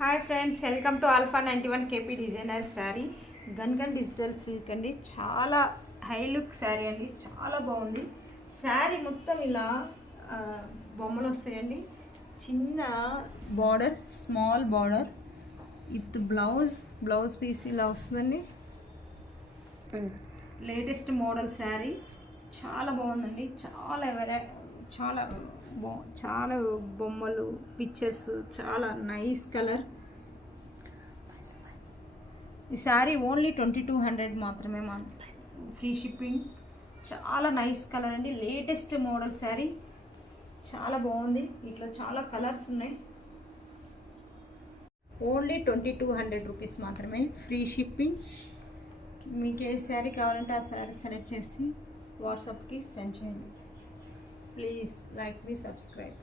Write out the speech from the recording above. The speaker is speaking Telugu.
Hi friends, welcome to alpha 91 KP designer sari. Gun digital silk అండి. చాలా హై లుక్ శారీ అండి, చాలా బాగుంది. శారీ మొత్తం ఇలా బొమ్మలు వస్తాయండి. చిన్న border, small border with blouse piece ఇలా వస్తుందండి. లేటెస్ట్ మోడల్ శారీ చాలా బాగుందండి. చాలా బొమ్మలు, పిక్చర్స్, చాలా నైస్ కలర్. ఈ శారీ ఓన్లీ 2200 మాత్రమే. Free shipping. చాలా నైస్ కలర్ అండి. లేటెస్ట్ మోడల్ శారీ చాలా బాగుంది. ఇట్లా చాలా కలర్స్ ఉన్నాయి. ఓన్లీ 2200 రూపీస్ మాత్రమే, ఫ్రీ షిప్పింగ్. మీకు ఏ శారీ కావాలంటే ఆ శారీ సెలెక్ట్ చేసి వాట్సాప్కి సెండ్ చేయండి. Please like me, subscribe.